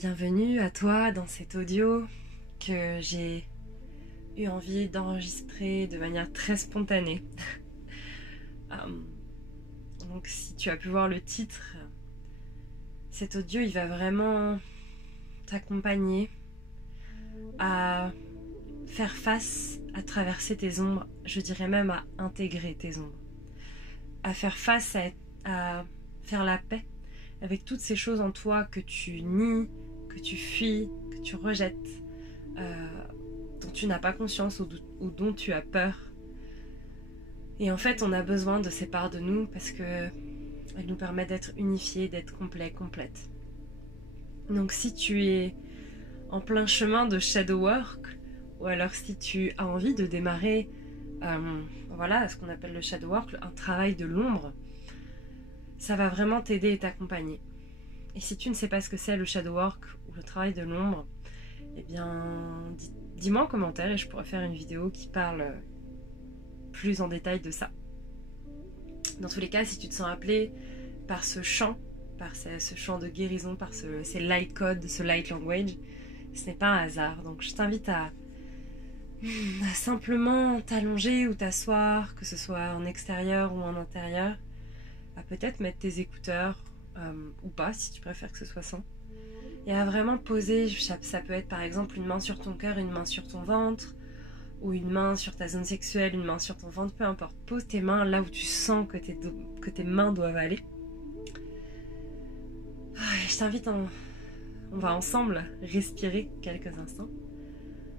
Bienvenue à toi dans cet audio que j'ai eu envie d'enregistrer de manière très spontanée. Donc si tu as pu voir le titre, cet audio il va vraiment t'accompagner à faire face, à traverser tes ombres, je dirais même à intégrer tes ombres, à faire face à faire la paix avec toutes ces choses en toi que tu nies, que tu fuis, que tu rejettes, dont tu n'as pas conscience ou dont tu as peur. Et en fait, on a besoin de ces parts de nous parce qu'elles nous permettent d'être unifiés, d'être complets, complètes. Donc si tu es en plein chemin de shadow work, ou alors si tu as envie de démarrer ce qu'on appelle le shadow work, un travail de l'ombre, ça va vraiment t'aider et t'accompagner. Et si tu ne sais pas ce que c'est le shadow work ou le travail de l'ombre, eh bien dis-moi en commentaire et je pourrais faire une vidéo qui parle plus en détail de ça. Dans tous les cas, si tu te sens appelé par ce chant, par ce chant de guérison, par ces light codes, ce light language, ce n'est pas un hasard. Donc je t'invite à simplement t'allonger ou t'asseoir, que ce soit en extérieur ou en intérieur, à peut-être mettre tes écouteurs ou pas si tu préfères que ce soit sans, et à vraiment poser, ça peut être par exemple une main sur ton cœur, une main sur ton ventre, ou une main sur ta zone sexuelle, une main sur ton ventre, peu importe. Pose tes mains là où tu sens que tes mains doivent aller. Je t'invite, on va ensemble respirer quelques instants.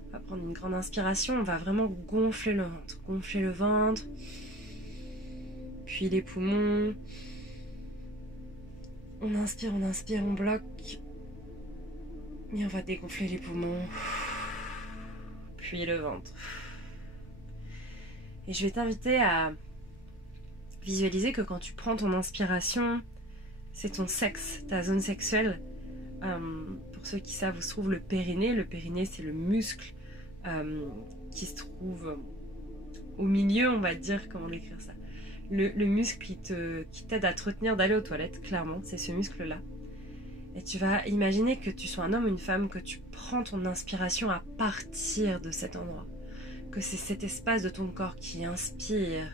On va prendre une grande inspiration, on va vraiment gonfler le ventre, puis les poumons. On inspire, on bloque, et on va dégonfler les poumons, puis le ventre. Et je vais t'inviter à visualiser que quand tu prends ton inspiration, c'est ton sexe, ta zone sexuelle. Pour ceux qui savent où se trouve le périnée. Le périnée, c'est le muscle qui se trouve au milieu, on va dire, comment l'écrire ça. Le muscle qui t'aide à te retenir d'aller aux toilettes, clairement, c'est ce muscle-là. Et tu vas imaginer que tu sois un homme ou une femme, que tu prends ton inspiration à partir de cet endroit. Que c'est cet espace de ton corps qui inspire.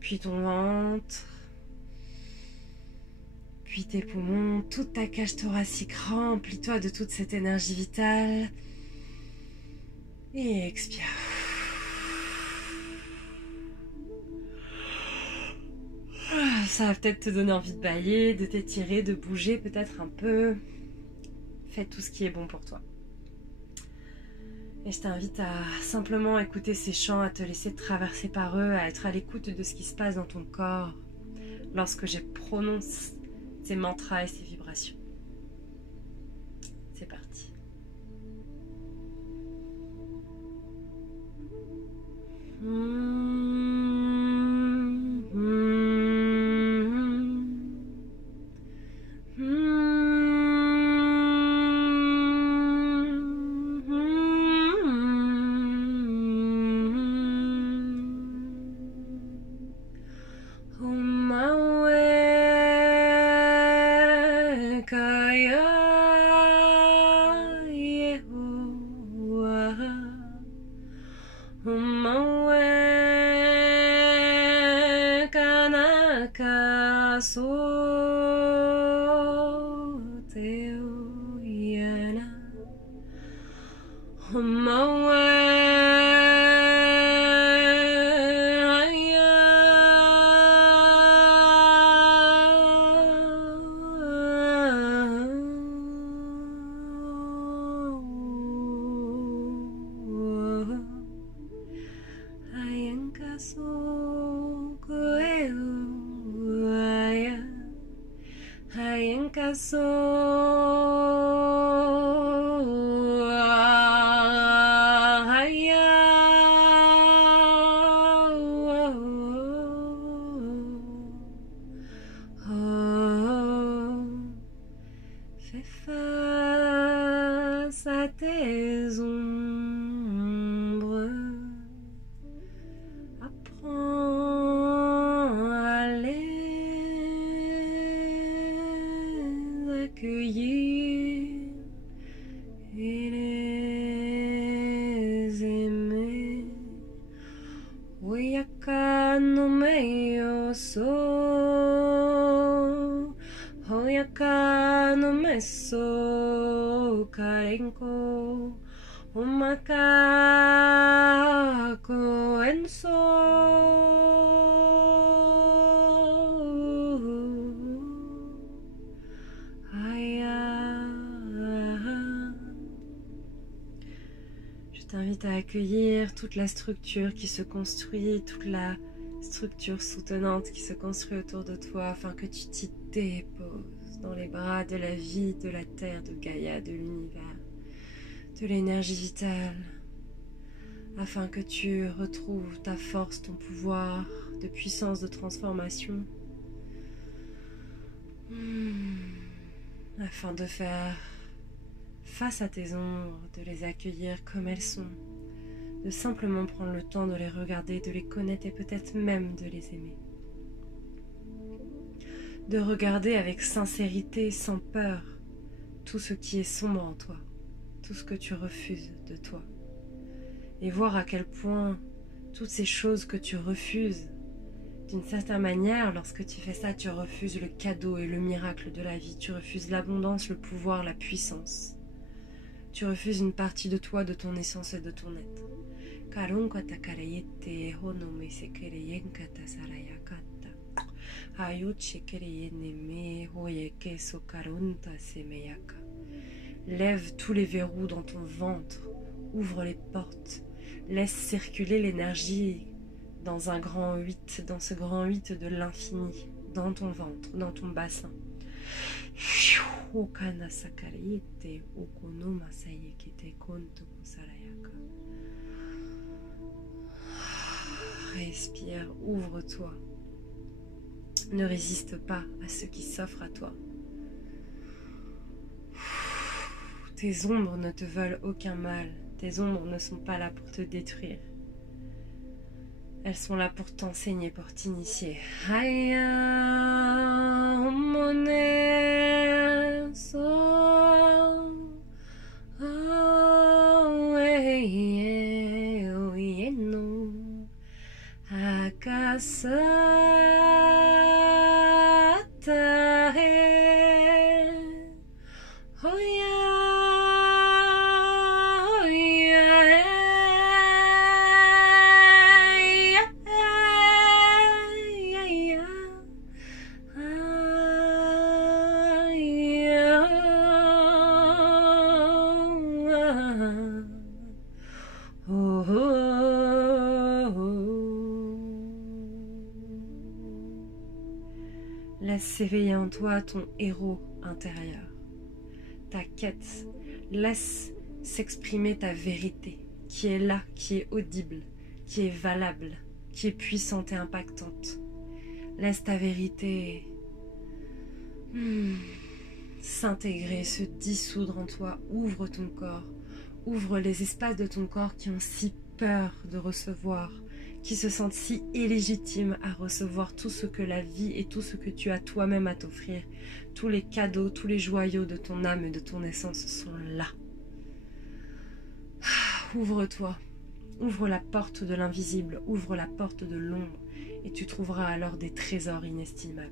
Puis ton ventre. Puis tes poumons, toute ta cage thoracique, remplis-toi de toute cette énergie vitale. Et expire. Ça va peut-être te donner envie de bâiller, de t'étirer, de bouger peut-être un peu. Fais tout ce qui est bon pour toi. Et je t'invite à simplement écouter ces chants, à te laisser traverser par eux, à être à l'écoute de ce qui se passe dans ton corps lorsque je prononce ces mantras et ces vibrations. C'est parti. Fais face à tes ombres. Apprends à les accueillir. Oyaka no meso karenko Omaka enso Je t'invite à accueillir toute la structure qui se construit, toute la structure soutenante qui se construit autour de toi afin que tu t'y déposes dans les bras de la vie, de la terre, de Gaïa, de l'univers, de l'énergie vitale, afin que tu retrouves ta force, ton pouvoir de puissance, de transformation, afin de faire face à tes ombres, de les accueillir comme elles sont, de simplement prendre le temps de les regarder, de les connaître et peut-être même de les aimer. De regarder avec sincérité, sans peur, tout ce qui est sombre en toi, tout ce que tu refuses de toi. Et voir à quel point toutes ces choses que tu refuses, d'une certaine manière, lorsque tu fais ça, tu refuses le cadeau et le miracle de la vie. Tu refuses l'abondance, le pouvoir, la puissance. Tu refuses une partie de toi, de ton essence et de ton être. Lève tous les verrous dans ton ventre, ouvre les portes, laisse circuler l'énergie dans un grand 8, dans ce grand 8 de l'infini, dans ton ventre, dans ton bassin. Respire, ouvre-toi. Ne résiste pas à ce qui s'offre à toi. Tes ombres ne te veulent aucun mal. Tes ombres ne sont pas là pour te détruire. Elles sont là pour t'enseigner, pour t'initier. Laisse s'éveiller en toi ton héros intérieur, ta quête. Laisse s'exprimer ta vérité, qui est là, qui est audible, qui est valable, qui est puissante et impactante. Laisse ta vérité s'intégrer, se dissoudre en toi. Ouvre ton corps, ouvre les espaces de ton corps qui ont si peur de recevoir, qui se sentent si illégitimes à recevoir tout ce que la vie et tout ce que tu as toi-même à t'offrir. Tous les cadeaux, tous les joyaux de ton âme et de ton essence sont là. Ouvre-toi, ouvre la porte de l'invisible, ouvre la porte de l'ombre et tu trouveras alors des trésors inestimables.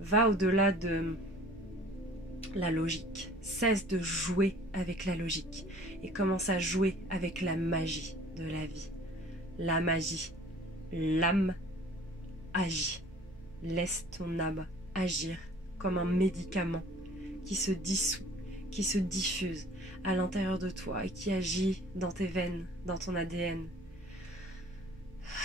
Va au-delà de la logique. Cesse de jouer avec la logique et commence à jouer avec la magie de la vie. La magie. L'âme agit. Laisse ton âme agir comme un médicament qui se dissout, qui se diffuse à l'intérieur de toi et qui agit dans tes veines, dans ton ADN.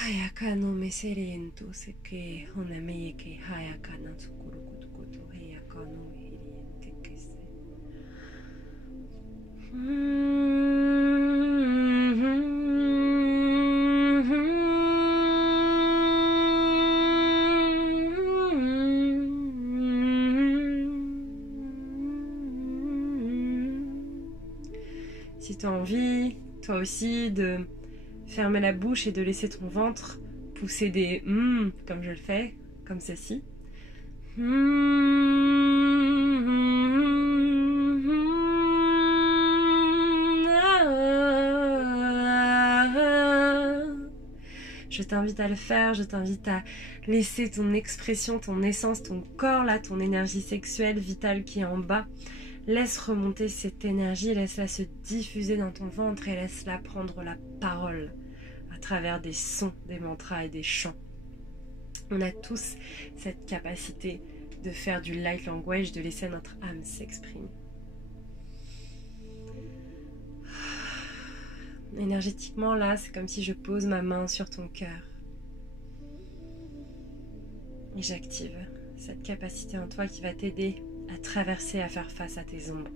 Hayaka no meserento seke honameyeke hayaka na tsukuru kutukoto hayaka no mehiriente kese. Si tu as envie, toi aussi, de fermer la bouche et de laisser ton ventre pousser des comme je le fais, comme ceci. Je t'invite à le faire, je t'invite à laisser ton expression, ton essence, ton corps là, ton énergie sexuelle, vitale qui est en bas. Laisse remonter cette énergie, laisse-la se diffuser dans ton ventre et laisse-la prendre la parole à travers des sons, des mantras et des chants. On a tous cette capacité de faire du light language, de laisser notre âme s'exprimer. Énergétiquement, là, c'est comme si je pose ma main sur ton cœur. Et j'active cette capacité en toi qui va t'aider à traverser, à faire face à tes ombres.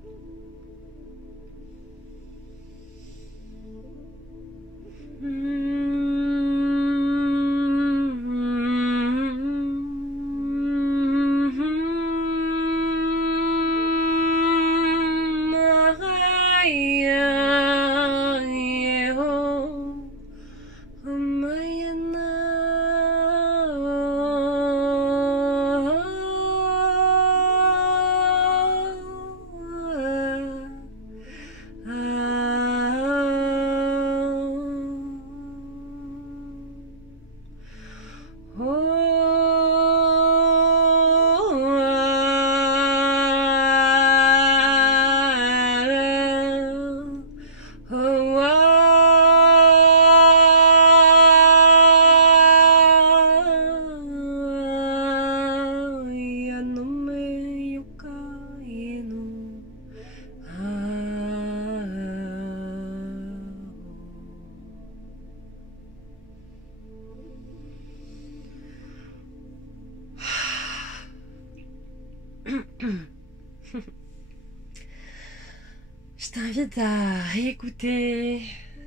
Je t'invite à réécouter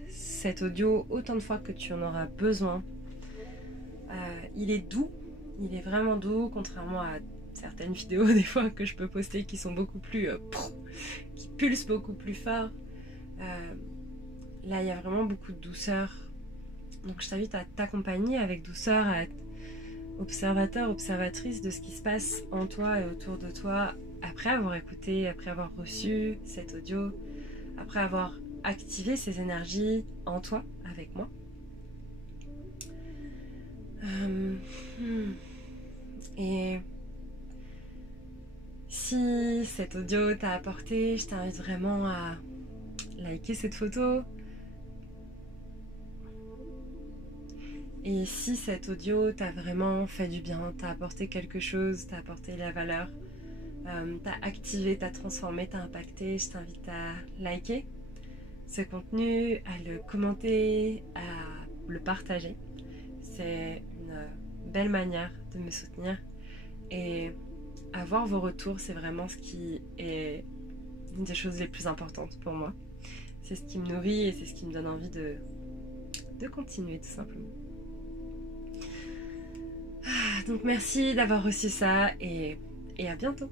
cet audio autant de fois que tu en auras besoin. Il est doux, il est vraiment doux, contrairement à certaines vidéos des fois que je peux poster qui sont beaucoup plus... qui pulsent beaucoup plus fort. Là, il y a vraiment beaucoup de douceur. Donc je t'invite à t'accompagner avec douceur, à être observateur, observatrice de ce qui se passe en toi et autour de toi après avoir écouté, après avoir reçu cet audio, après avoir activé ces énergies en toi avec moi. Et si cet audio t'a apporté, je t'invite vraiment à liker cette photo. Et si cet audio t'a vraiment fait du bien, t'a apporté quelque chose, t'a apporté la valeur, t'a activé, t'a transformé, t'a impacté, je t'invite à liker ce contenu, à le commenter, à le partager. C'est une belle manière de me soutenir et avoir vos retours, c'est vraiment ce qui est une des choses les plus importantes pour moi. C'est ce qui me nourrit et c'est ce qui me donne envie de continuer tout simplement. Donc merci d'avoir reçu ça et à bientôt.